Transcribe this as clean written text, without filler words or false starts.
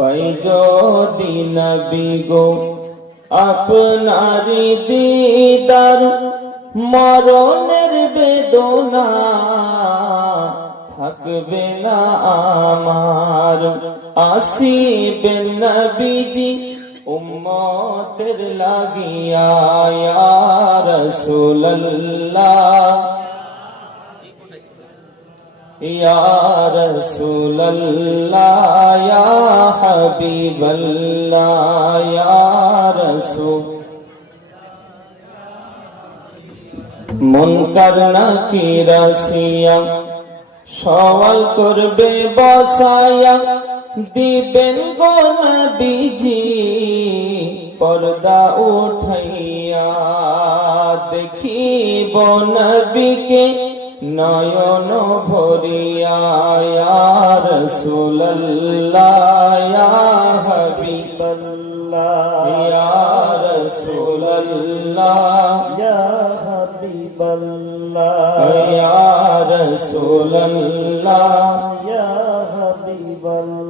পাই যদি নবী গো আপনারি দিদার, মরণের বেদনা থাকবে না আমার। আসিবেন নবীজি উম্মতের লাগিয়া, ইয়া রাসূলুল্লাহ ইয়া রাসূলুল্লাহ ইয়া হাবিবাল্লাহ ইয়া রাসূল। মুনকার নাকির আসিয়া সওয়াল করবে বসায়া, দিবেন গো নবীজি পর্দা উঠাইয়া। দেখিব নবীকে নয়ন ভরিয়া, ইয়া রাসূলুল্লাহ ইয়া হাবিবাল্লাহ ইয়া রাসূলুল্লাহ ইয়া হাবিবাল্লাহ ইয়া রাসূলুল্লাহ ইয়া হাবিবাল্লাহ।